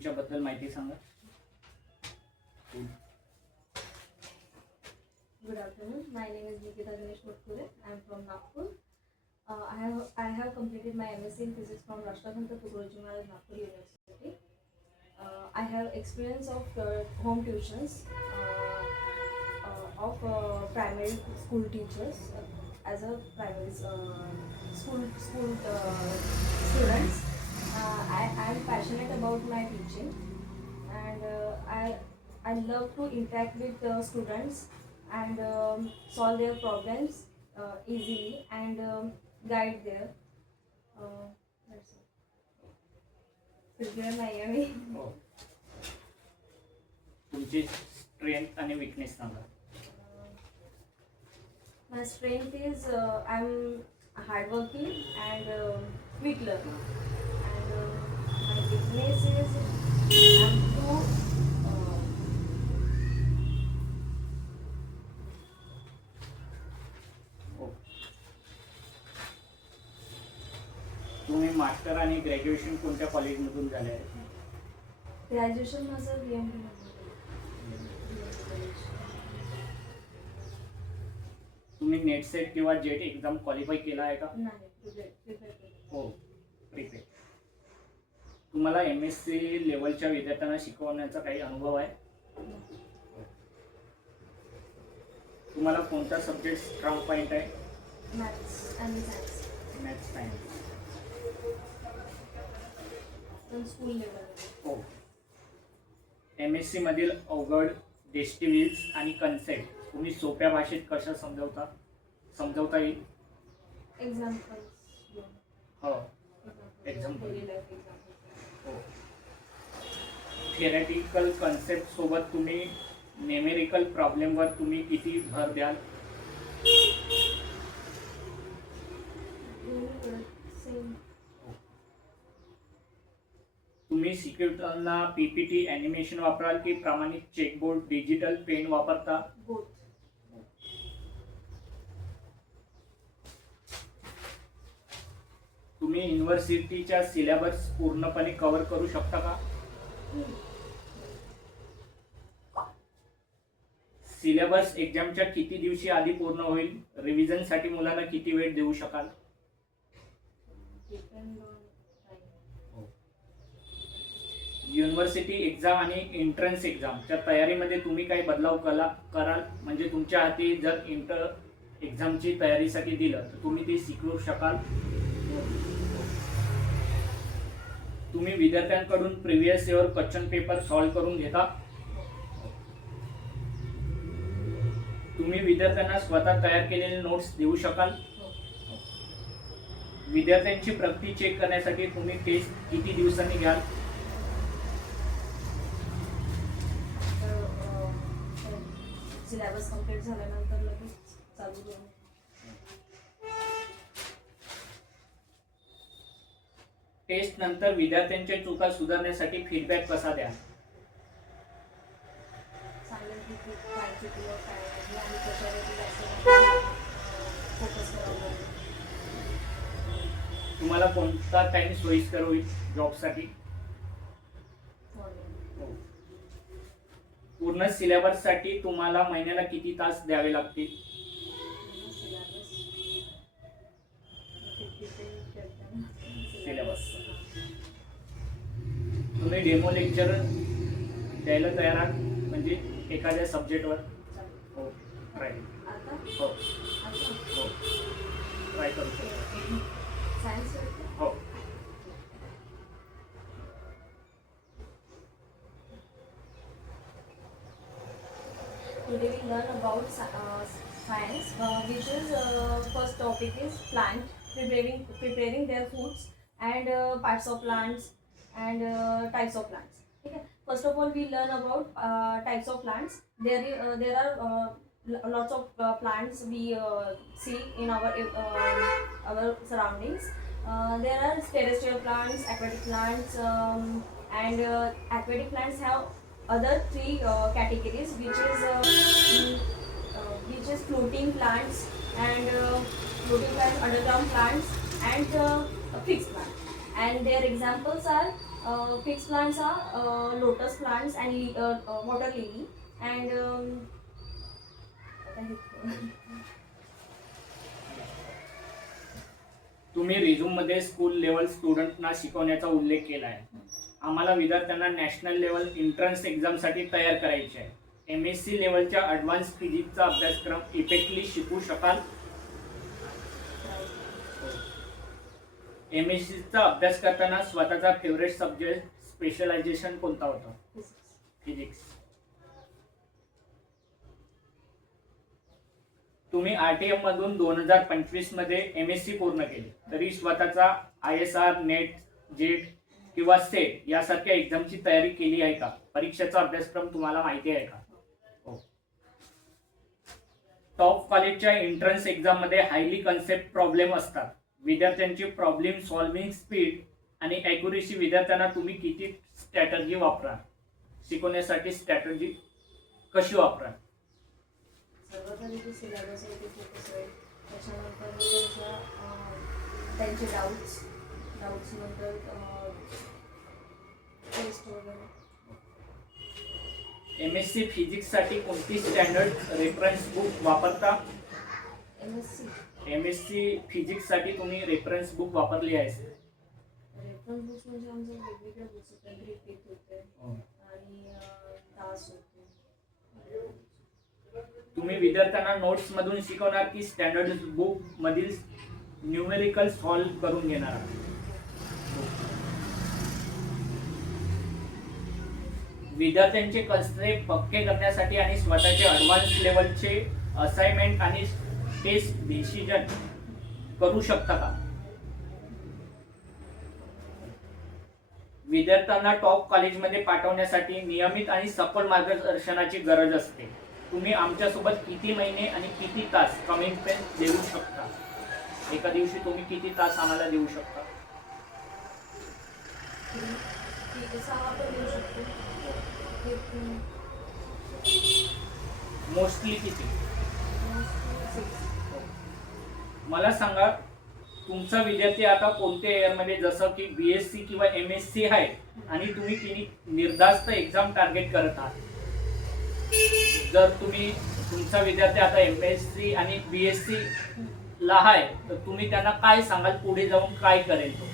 तुमच्याबद्दल माहिती सांगा. Good afternoon. My name is Nikita Ganesh Mutture. I am from Nagpur. I have completed my MSc in Physics from Rashtrasanta Tukaroji Maharaj Nagpur University. I have experience of home tuitions of primary school teachers as a primary school students. I am passionate about my teaching, and I love to interact with students and solve their problems easily and guide their. That's it. Prepare Miami. हो. तुमची strength आणि weakness सांगा. My strength is I'm hardworking and quick learner, and my weakness is I'm too हो. तुम्ही master आणि graduation कोणत्या कॉलेजमधून झाले आहे? graduation माझं BMD तुम्ही नेट सेट किंवा जेट एक्झाम क्वालिफाय केला आहे का? नाही prepare केलं. हो, प्रिपेअर. तुम्हाला MSc लेवलच्या विद्यार्थ्यांना शिकवण्याचा काही अनुभव आहे? तुम्हाला कोणता सब्जेक्ट स्ट्रॉंग पॉईंट आहे? Maths and science. Maths, science. पण स्कूल लेवल. हो. MSc मधील अवघड डेस्टिव्हिल्स आणि कन्सेप्ट तुम्ही सोप्या भाषेत कशा समजावता येईल? एक्झाम्पल्स. हो. Example. Daily life example. हो. थिअरेटिकल कन्सेप्ट सोबत तुम्ही न्यूमेरिकल प्रॉब्लेमवर तुम्ही किती भर द्याल? सेम. तुम्ही शिकवताना PPT ॲनिमेशन वापराल की प्रमाणित चेकबोर्ड डिजिटल पेन वापरता? बोथ. तुम्ही युनिव्हर्सिटीच्या सिलेबस पूर्णपणे कव्हर करू शकता का? सिलेबस एक्झामच्या किती दिवशी आधी पूर्ण होईल? रिव्हिजनसाठी मुलांना किती वेळ देऊ शकाल? Depend on time. University exam आणि एंट्रन्स एक्झामच्या तयारीमध्ये तुम्ही काही बदलाव कराल? म्हणजे तुमच्या हाती जर एक्झामची तयारीसाठी दिलं तर तुम्ही ते शिकवू शकाल? तुम्ही विद्यार्थ्यांकडून previous year question paper solve करून घेता? तुम्ही विद्यार्थ्यांना स्वतः तयार केलेले नोट्स देऊ शकाल? विद्यार्थ्यांची प्रगती चेक करण्यासाठी तुम्ही टेस्ट किती दिवसांनी घ्याल? सिलेबस कंप्लीट झाल्यानंतर लगेच चालू करू. टेस्ट नंतर विद्यार्थ्यांच्या चुका सुधारण्यासाठी फीडबॅक कसा द्या? सांगायची की काय चुकलं काय नाही आणि त्याच्यावरती जास्त फोकस करावं. तुम्हाला कोणता टाइम सोयीस्कर होईल जॉबसाठी? पूर्ण सिलेबस साठी तुम्हाला महिन्याला किती तास द्यावे लागतील? सिलेबस. तुम्ही डेमो लेक्चर द्यायला तयार आहात म्हणजे एखाद्या सब्जेक्टवर? हो, ट्राय. हो हो, ट्राय करू शकतो. सायन्स. हो. Today we learn about science, which is first topic is plant, preparing their foods and parts of plants and types of plants. Okay. First of all, we learn about types of plants. There are lots of plants we see in our surroundings. There are terrestrial plants, aquatic plants, and aquatic plants have other three categories, which is floating plants and underground plants and fixed plants. And their examples are Fixed plants are lotus plants and water lily and तुम्ही resume मध्ये school level स्टुडंटना शिकवण्याचा उल्लेख केला आहे. आम्हाला विद्यार्थ्यांना national level entrance एक्झामसाठी तयार करायचे आहे. MSc लेवलच्या ॲडव्हान्स फिजिक्सचा अभ्यासक्रम इफेक्टली शिकू शकाल? MScचा अभ्यास करताना स्वतःचा फेवरेट सब्जेक्ट स्पेशलायझेशन कोणता होता? फिजिक्स. तुम्ही RTM मधून 2025 मध्ये MSc पूर्ण केले तरी स्वतःचा ISR, नेट, जेट किंवा सेट यासारख्या एक्झामची तयारी केली आहे का? परीक्षेचा अभ्यासक्रम तुम्हाला माहिती आहे का? हो. टॉप कॉलेजच्या एंट्रन्स एक्झाम मध्ये हायली कन्सेप्ट प्रॉब्लेम असतात. विद्यार्थ्यांची प्रॉब्लेम सॉल्व्हिंग स्पीड आणि ॲक्युरेसी विद्यार्थ्यांना तुम्ही किती स्ट्रॅटर्जी वापरा? शिकवण्यासाठी स्ट्रॅटर्जी कशी वापरा? सर्वात आधी जे सिलेबस आहे ते फोकस आहे. त्याच्यानंतर त्यांचे डाऊट्स नंतर टेस्ट वगैरे. MSc फिजिक्ससाठी कोणती स्टँडर्ड रेफरन्स बुक वापरता? MSc फिजिक्ससाठी तुम्ही रेफरन्स बुक वापरली आहे? रेफरन्स बुक्स म्हणजे आमचे वेगवेगळे बुक्स होते. रिपीट होते आणि तास होते. तुम्ही विद्यार्थ्यांना नोट्स मधून शिकवणार की स्टँडर्ड बुक मधील न्यूमेरिकल सॉल्व्ह करून घेणार? विद्यार्थ्यांचे कन्सेप्ट पक्के करण्यासाठी आणि स्वतःचे ॲडव्हान्स लेवलचे असाइनमेंट आणि टेस्ट डिसिजन करू शकता का? विद्यार्थ्यांना टॉप कॉलेजमध्ये पाठवण्यासाठी नियमित आणि सखोल मार्गदर्शनाची गरज असते. तुम्ही आमच्यासोबत किती महिने आणि किती तास कमिटमेंट देऊ शकता? एका दिवशी तुम्ही किती तास आम्हाला देऊ शकता? 6 पण देऊ शकतो. मोस्टली किती? मला सांगा, तुमचा विद्यार्थी आता कोणत्या इयरमध्ये, जसं की BSc किंवा MSc आहे आणि तुम्ही किती निर्धास्त एक्झाम टार्गेट करत आहात? जर तुम्ही तुमचा विद्यार्थी आता MSc आणि BSc ला आहे तर तुम्ही त्यांना काय सांगाल? पुढे जाऊन काय करेल तो?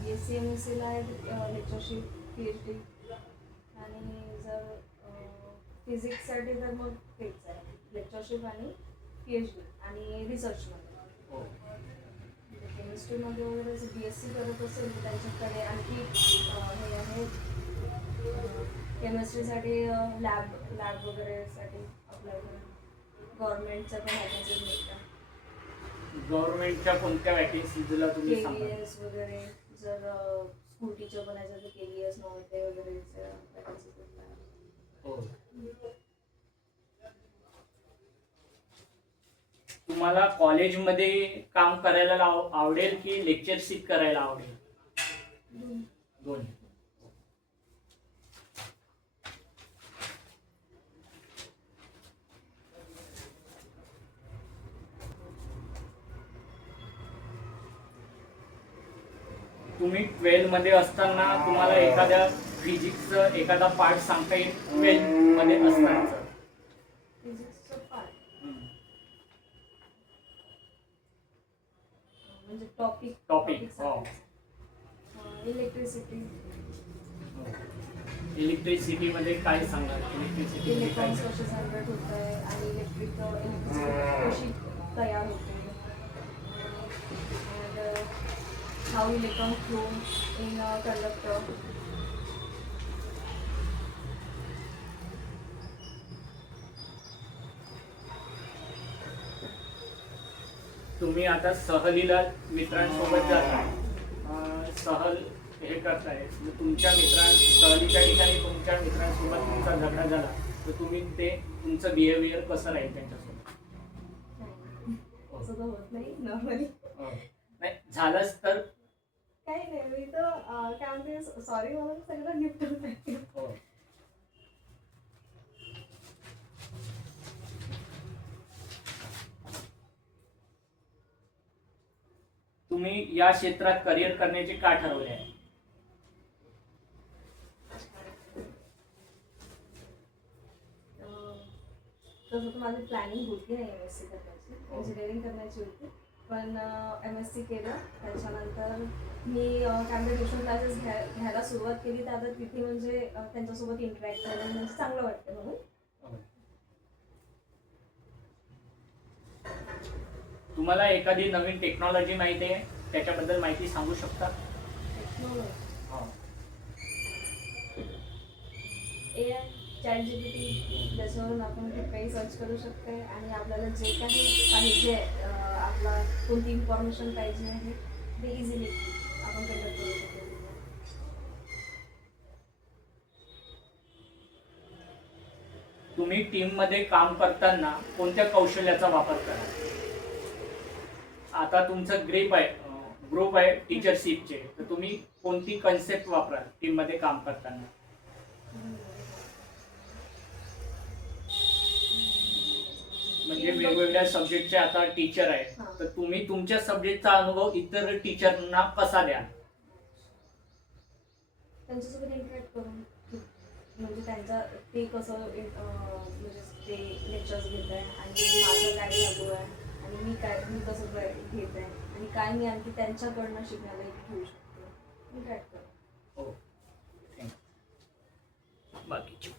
BSc MSc ला लेक्चरशिप, PhD आणि जर फिजिक्ससाठी तर मग तेच आहे, लेक्चरशिप आणि PhD आणि रिसर्चमध्ये. केमिस्ट्रीमध्ये वगैरे जर BSc करत असेल तर त्यांच्याकडे आणखी हे आहे, केमिस्ट्रीसाठी लॅब वगैरेसाठी अप्लाय करा. गव्हर्नमेंटच्या पण व्हॅकन्सीज मिळतात. गव्हर्नमेंटच्या कोणत्या व्हॅकन्सीजला तुम्ही सांगा? KVS वगैरे, जर स्कूल टीचर बनायचं तर KVS, नॉर्थे वगैरे व्हॅकन्सीज मिळतात. हो. तुम्हाला कॉलेजमध्ये काम करायला आवडेल की लेक्चरशिप करायला आवडेल? दोन्ही. तुम्ही 12 मध्ये असताना तुम्हाला एखाद्या फिजिक्सचं एखादा पार्ट सांगता येईल? 12 मध्ये असताना फिजिक्सचं पार्ट म्हणजे टॉपिक इलेक्ट्रिसिटी मध्ये काय सांगाल? इलेक्ट्रॉन्स कसे जनरेट होत आहे आणि इलेक्ट्रिसिटी कशी तयार होते, how electron flow in conductor. तुम्ही आता सहलीला मित्रांसोबत जाताय, सहल हे करताय, तुमच्या सहलीच्या ठिकाणी तुमच्या मित्रांसोबत तुमचा झगडा झाला तर तुम्ही ते तुमचं बिहेवियर कसं राहील त्यांच्यासोबत? असं तर होत नाही नॉर्मली. नाही झालंच तर काही नाही, मी तर काय म्हणते सॉरी म्हणून सगळं निपटून टाकते. तुम्ही या क्षेत्रात करिअर करण्याचे का ठरवले आहे? तसं तर माझी प्लॅनिंग होती नाही MSc करण्याची, इंजिनिअरिंग करण्याची होती. पण MSc केलं. त्याच्यानंतर मी कॅम्ब्रिज ट्युशन क्लासेस घ्यायला सुरुवात केली. तर आता तिथे म्हणजे त्यांच्यासोबत इंटरॅक्ट करायला म्हणजे चांगलं वाटतं म्हणून. तुम्हाला एखादी नवीन टेक्नॉलॉजी माहिती आहे, त्याच्याबद्दल माहिती सांगू शकता? AI, ChatGPT, त्याच्यावरून आपण खूप काही सर्च करू शकतो आणि आपल्याला जे काही पाहिजे आपला कोणती इन्फॉर्मेशन पाहिजे आहे ते इझिली आपण कंडक्ट करू शकतो. तुम्ही टीम मध्ये काम करताना कोणत्या कौशल्याचा वापर करा? आता तुमचं ग्रुप आहे टीचरशिपचे, तर तुम्ही कोणती कन्सेप्ट वापराल टीम मध्ये काम करताना? म्हणजे वेगवेगळ्या सब्जेक्टचे आता टीचर आहेत, तर तुम्ही तुमच्या सब्जेक्टचा अनुभव इतर टीचरना कसा द्याल? त्यांच्यासोबत इंटरॅक्ट करून म्हणजे त्यांचा ते कसं म्हणजे ते लेक्चर्स घेत आहे आणि माझं काय चालू आहे आणि मी कसं घेत आहे आणि काय मी आणखी त्यांच्याकडनं शिकण्याला घेऊ शकते. इंटरॅक्ट करून. हो, बाकीचे